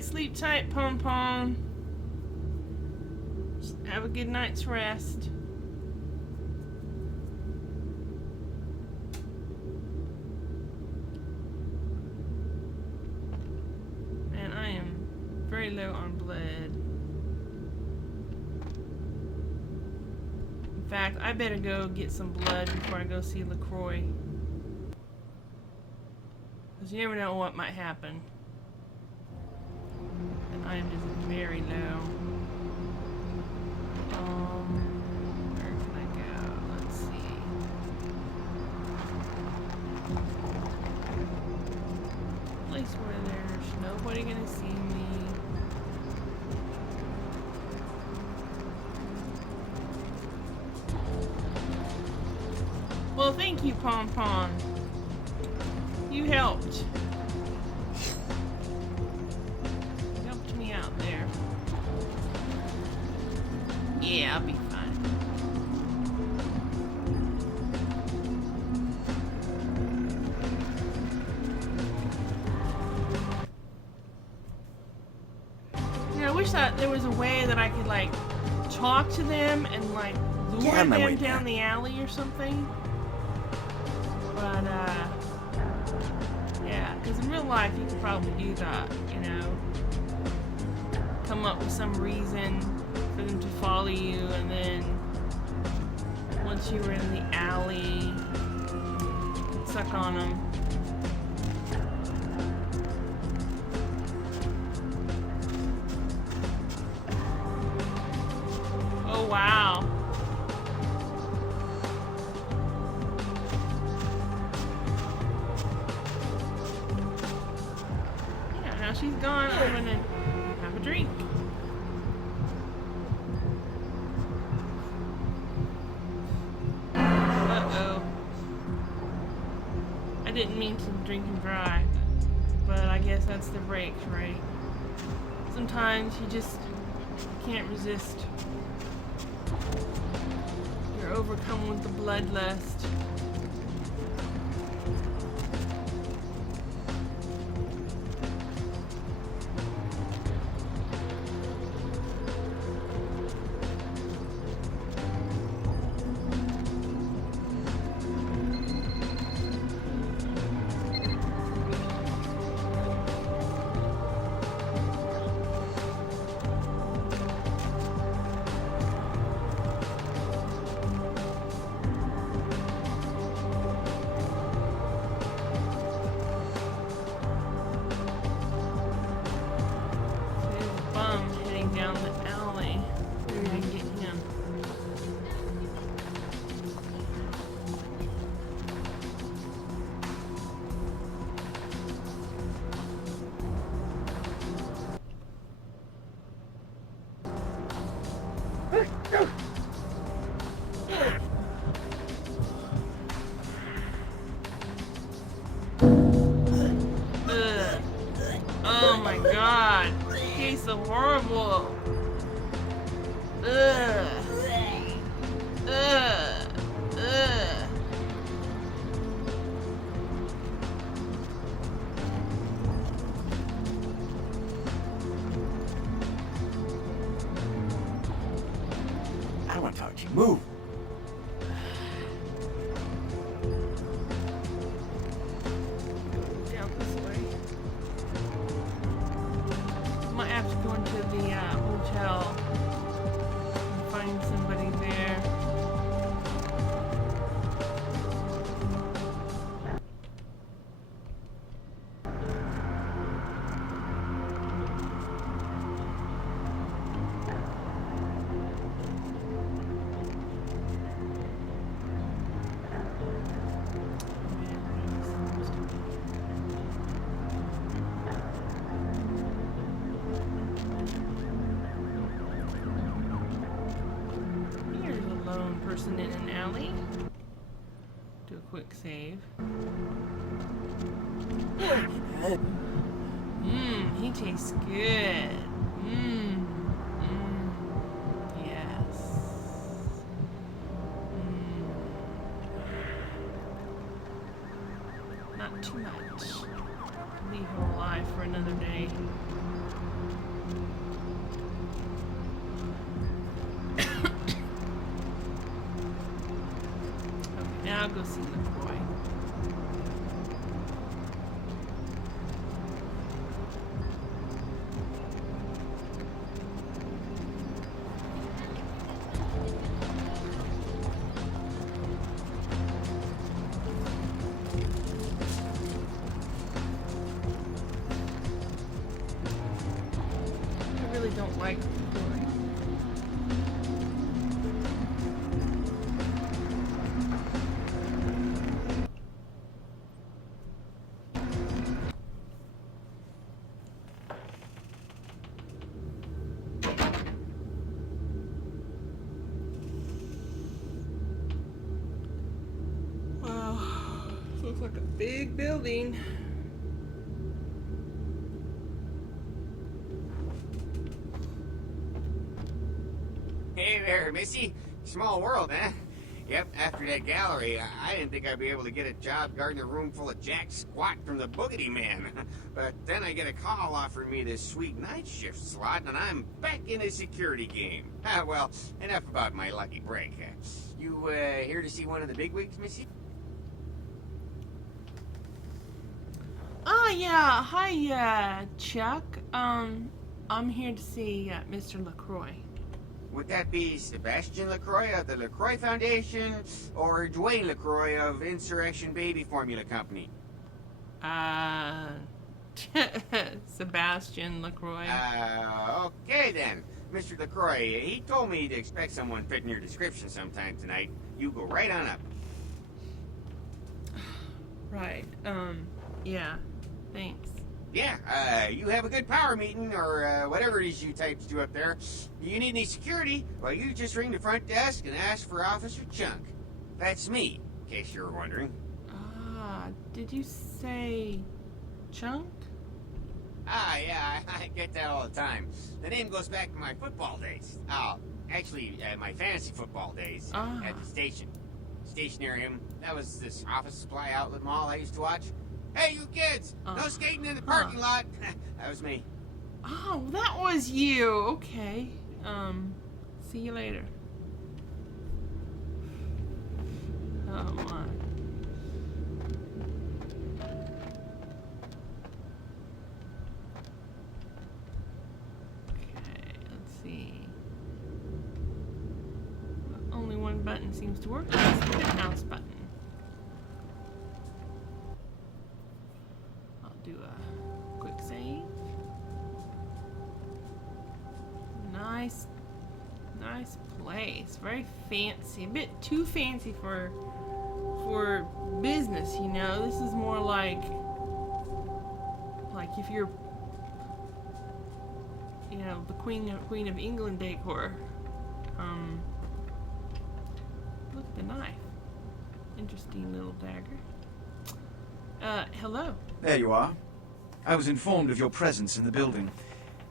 sleep tight, Pom Pom. Have a good night's rest. Man, I am very low on blood. In fact, I better go get some blood before I go see LaCroix. Because you never know what might happen. And I am just very low. Where can I go? Let's see. Place where there's nobody gonna see me. Well, thank you, Pom Pom. You helped. Helped me out there. Yeah, I'll be fine. You know, I wish that there was a way that I could, like, talk to them and, like, lure them down the alley or something. But, yeah, because in real life you could probably do that, you know? Come up with some reason for them to follow you, and then once you were in the alley, suck on them. Oh, wow. Yeah, now she's gone. I'm gonna have a drink. Uh-oh. I didn't mean to drink and drive, but I guess that's the breaks, right? Sometimes you just can't resist. You're overcome with the bloodlust. Down the alley. Maybe I can get him. Oh my god. He's so horrible. Ugh. Ugh. Ugh. I don't want to talk to you. Move. Down this way. Might have to go into the hotel and find somebody there. Person in an alley. Do a quick save. He tastes good. Yes. Not too much. Leave him alive for another day. Okay, now I'll go see LaCroix. I really don't like LaCroix. Wow, this looks like a big building. Hey there, Missy. Small world, huh? Yep, after that gallery, I didn't think I'd be able to get a job guarding a room full of Jack Squat from the Boogity Man. But then I get a call offering me this sweet night shift slot, and I'm back in the security game. Ah, well, enough about my lucky break. You, here to see one of the bigwigs, Missy? Oh yeah, hi Chuck. I'm here to see Mr. LaCroix. Would that be Sebastian LaCroix of the LaCroix Foundation, or Dwayne LaCroix of Insurrection Baby Formula Company? Sebastian LaCroix. Okay then. Mr. LaCroix, he told me to expect someone fitting your description sometime tonight. You go right on up. Right. Yeah. Thanks. Yeah, you have a good power meeting, or whatever it is you types do up there. You need any security? Well, you just ring the front desk and ask for Officer Chunk. That's me, in case you were wondering. Ah, did you say Chunk? Ah, yeah, I get that all the time. The name goes back to my football days. Oh, actually, my fantasy football days at the station. Stationarium. That was this office supply outlet mall I used to watch. Hey, you kids! No skating in the parking lot! That was me. Oh, that was you. Okay. See you later. Oh my. Okay, let's see. Only one button seems to work. That's the penthouse button. Do a quick save. Nice place. Very fancy. A bit too fancy for business, you know. This is more like if you're, you know, the Queen of England decor. Look at the knife. Interesting little dagger. Hello. There you are. I was informed of your presence in the building.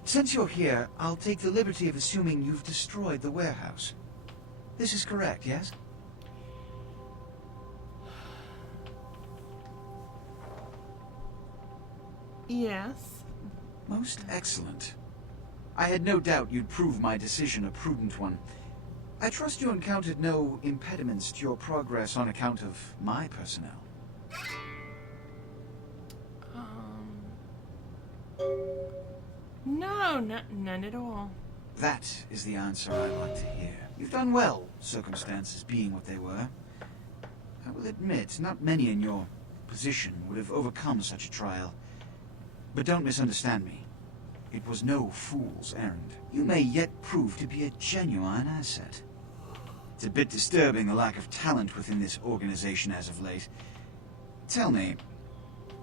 Since you're here, I'll take the liberty of assuming you've destroyed the warehouse. This is correct, yes? Yes. Most excellent. I had no doubt you'd prove my decision a prudent one. I trust you encountered no impediments to your progress on account of my personnel. No, none at all. That is the answer I'd like to hear. You've done well, circumstances being what they were. I will admit, not many in your position would have overcome such a trial. But don't misunderstand me. It was no fool's errand. You may yet prove to be a genuine asset. It's a bit disturbing the lack of talent within this organization as of late. Tell me,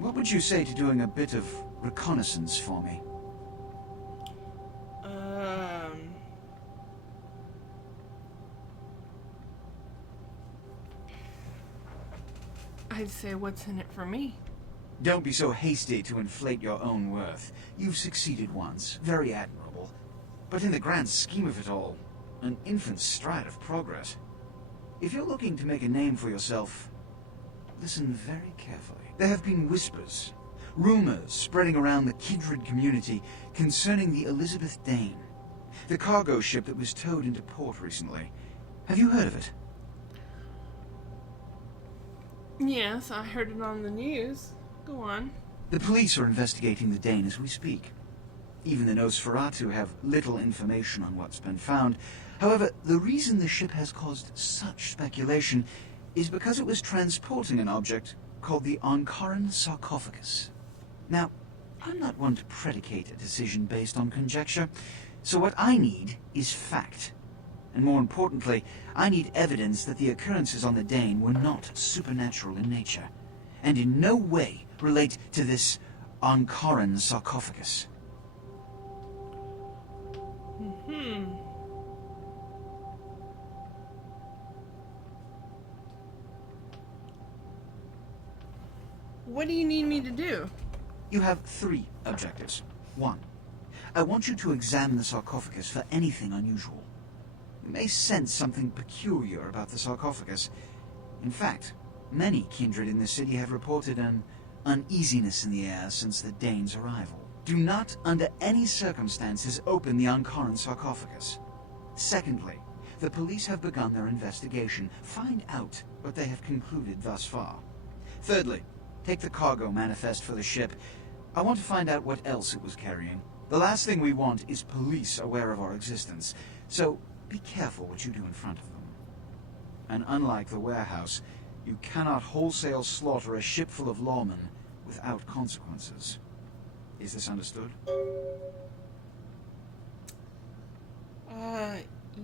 what would you say to doing a bit of reconnaissance for me? I'd say what's in it for me. Don't be so hasty to inflate your own worth. You've succeeded once, very admirable. But in the grand scheme of it all, an infant stride of progress. If you're looking to make a name for yourself, listen very carefully. There have been whispers, Rumors spreading around the Kindred community concerning the Elizabeth Dane, the cargo ship that was towed into port recently. Have you heard of it? Yes, I heard it on the news. Go on. The police are investigating the Dane as we speak. Even the Nosferatu have little information on what's been found. However, the reason the ship has caused such speculation is because it was transporting an object called the Onkaran sarcophagus. Now, I'm not one to predicate a decision based on conjecture, so what I need is fact. And more importantly, I need evidence that the occurrences on the Dane were not supernatural in nature, and in no way relate to this Onkaran sarcophagus. What do you need me to do? You have 3 objectives. 1. I want you to examine the sarcophagus for anything unusual. You may sense something peculiar about the sarcophagus. In fact, many kindred in the city have reported an uneasiness in the air since the Dane's arrival. Do not, under any circumstances, open the Onkaran sarcophagus. Secondly, the police have begun their investigation. Find out what they have concluded thus far. Thirdly, take the cargo manifest for the ship. I want to find out what else it was carrying. The last thing we want is police aware of our existence, so be careful what you do in front of them. And unlike the warehouse, you cannot wholesale slaughter a ship full of lawmen without consequences. Is this understood?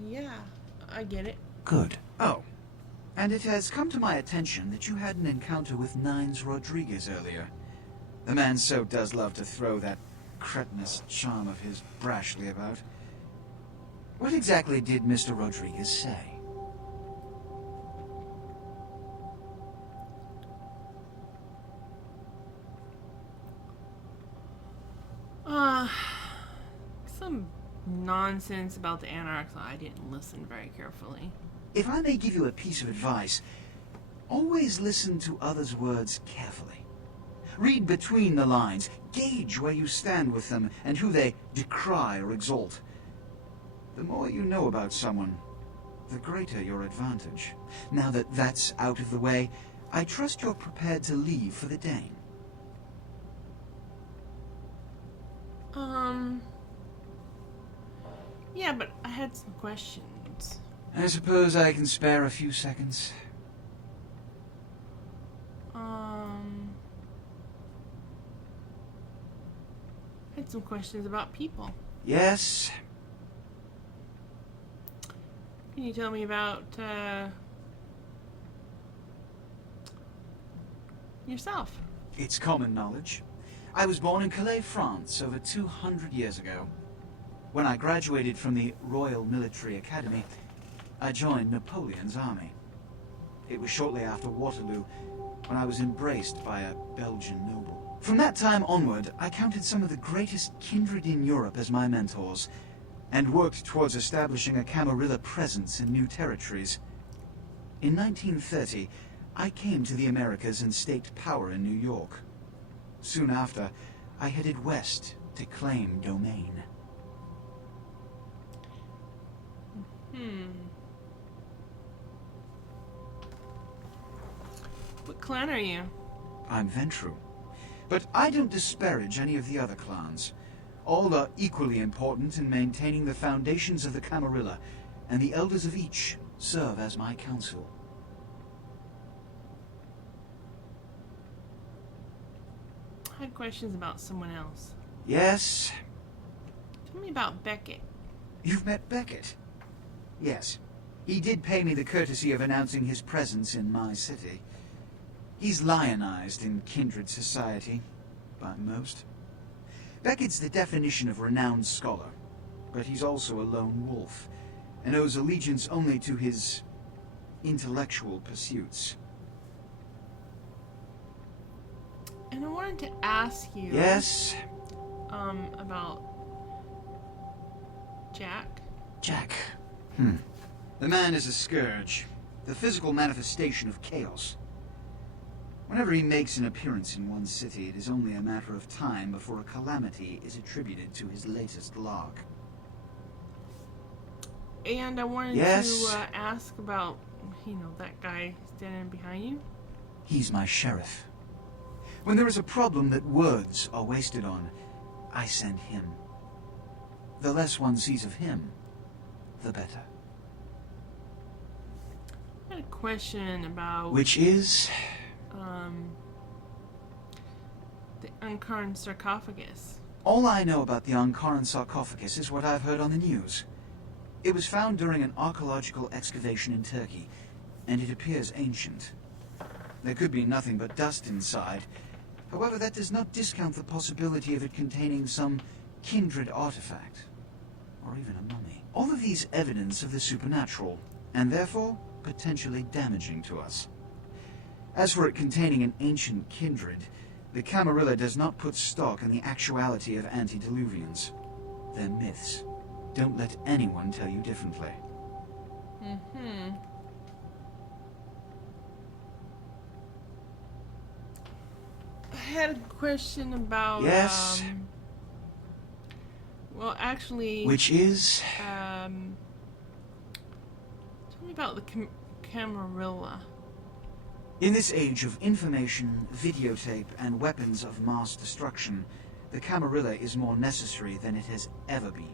Yeah, I get it. Good. Oh, and it has come to my attention that you had an encounter with Nines Rodriguez earlier. The man so does love to throw that cretinous charm of his brashly about. What exactly did Mr. Rodriguez say? Some nonsense about the Anarchs. I didn't listen very carefully. If I may give you a piece of advice, always listen to others' words carefully. Read between the lines, gauge where you stand with them and who they decry or exalt. The more you know about someone, the greater your advantage. Now that that's out of the way, I trust you're prepared to leave for the Dane. Yeah, but I had some questions. I suppose I can spare a few seconds. I had some questions about people. Yes? Can you tell me about, yourself? It's common knowledge. I was born in Calais, France, over 200 years ago. When I graduated from the Royal Military Academy, I joined Napoleon's army. It was shortly after Waterloo when I was embraced by a Belgian noble. From that time onward, I counted some of the greatest kindred in Europe as my mentors, and worked towards establishing a Camarilla presence in new territories. In 1930, I came to the Americas and staked power in New York. Soon after, I headed west to claim domain. What clan are you? I'm Ventru. But I don't disparage any of the other clans. All are equally important in maintaining the foundations of the Camarilla, and the elders of each serve as my council. I had questions about someone else. Yes? Tell me about Beckett. You've met Beckett? Yes. He did pay me the courtesy of announcing his presence in my city. He's lionized in kindred society, by most. Beckett's the definition of renowned scholar, but he's also a lone wolf, and owes allegiance only to his intellectual pursuits. And I wanted to ask you... Yes? About... Jack? Jack. The man is a scourge, the physical manifestation of chaos. Whenever he makes an appearance in one city, it is only a matter of time before a calamity is attributed to his latest lark. And I wanted Yes? to ask about, that guy standing behind you. He's my sheriff. When there is a problem that words are wasted on, I send him. The less one sees of him, the better. I had a question about... Which is? The Uncarn sarcophagus. All I know about the Ankaran sarcophagus is what I've heard on the news. It was found during an archaeological excavation in Turkey, and it appears ancient. There could be nothing but dust inside. However, that does not discount the possibility of it containing some kindred artifact, or even a mummy. All of these evidence of the supernatural, and therefore potentially damaging to us. As for it containing an ancient kindred, the Camarilla does not put stock in the actuality of antediluvians. They're myths. Don't let anyone tell you differently. I had a question about... Yes? well, actually... Which is? Tell me about the Camarilla. In this age of information, videotape, and weapons of mass destruction, the Camarilla is more necessary than it has ever been.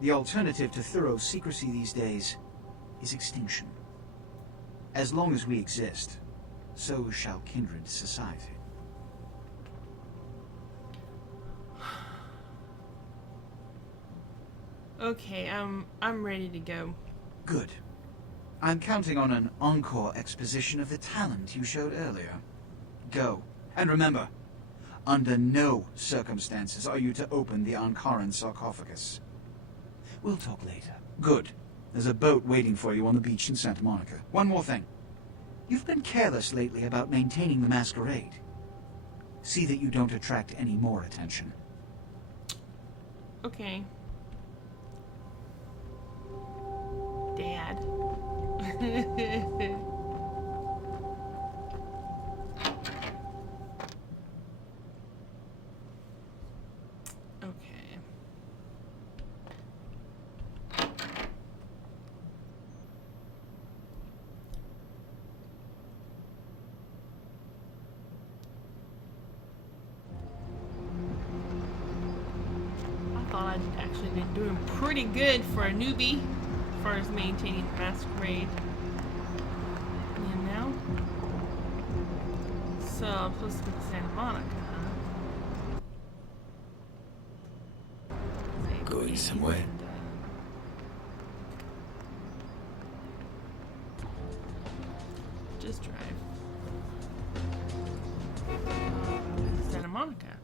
The alternative to thorough secrecy these days is extinction. As long as we exist, so shall kindred society. Okay, I'm ready to go. Good. I'm counting on an encore exposition of the talent you showed earlier. Go. And remember, under no circumstances are you to open the Ankaran sarcophagus. We'll talk later. Good. There's a boat waiting for you on the beach in Santa Monica. One more thing. You've been careless lately about maintaining the masquerade. See that you don't attract any more attention. Okay. Dad. Okay. I thought I'd actually been doing pretty good for a newbie as far as maintaining the masquerade. And now? So I'm supposed to go to Santa Monica, huh? Going somewhere? Just drive. Santa Monica.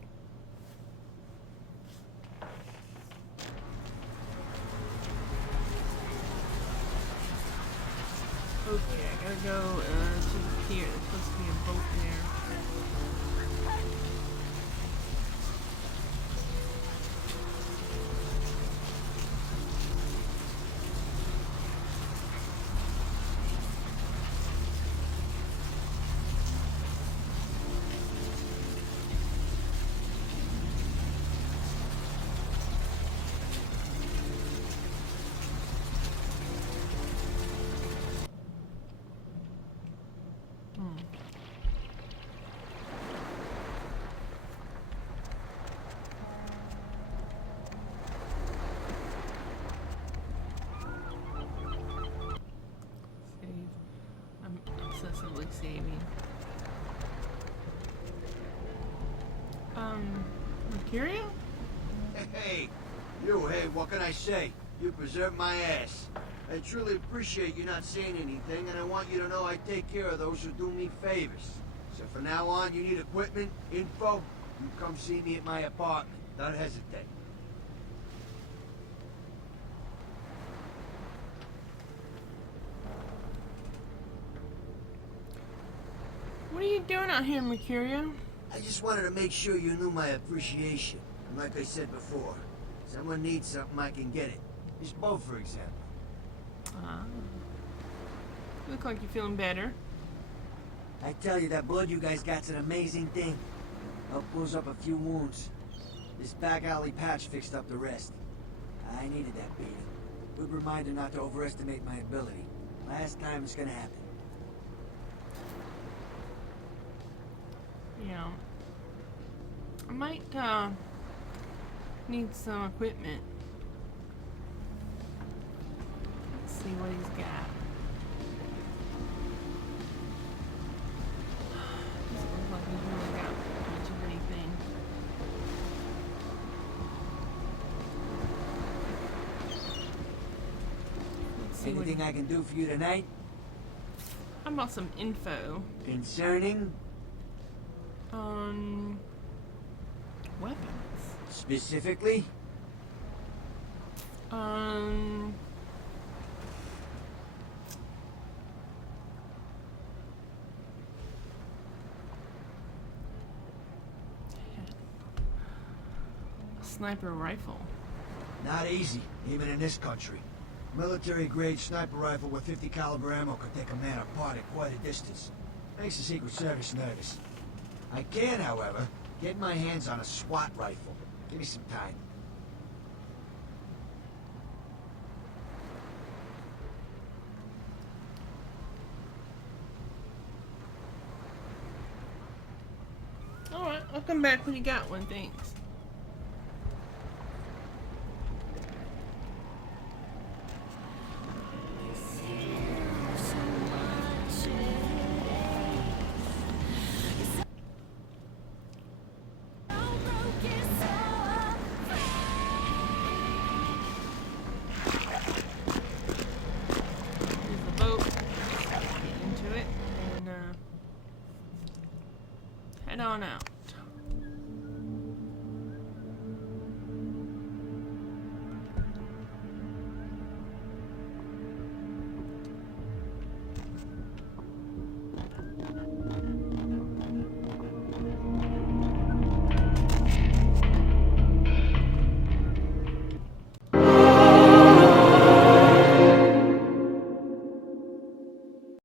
Okay, I gotta go to the pier. There's supposed to be a boat there. Obsessively saving. Mercurio? Hey, what can I say? You preserved my ass. I truly appreciate you not saying anything, and I want you to know I take care of those who do me favors. So from now on, you need equipment, info, you come see me at my apartment. Don't hesitate. What are you doing out here, Mercurio? I just wanted to make sure you knew my appreciation. And like I said before, someone needs something, I can get it. This boat, for example. Ah. You look like you're feeling better. I tell you, that blood you guys got's an amazing thing. Helped close up a few wounds. This back alley patch fixed up the rest. I needed that beating. Good reminder not to overestimate my ability. Last time it's gonna happen. Yeah. I might need some equipment. Let's see what he's got. Doesn't look like he's really got much of anything. Let's see what Anything I can do for you tonight? how about some info Concerning? on weapons? Specifically? A sniper rifle. Not easy, even in this country. Military-grade sniper rifle with 50 caliber ammo could take a man apart at quite a distance. Makes the Secret Service nervous. I can, however, get my hands on a SWAT rifle. Give me some time. Alright, I'll come back when you got one, thanks. Here's the boat. Get into it and head on out.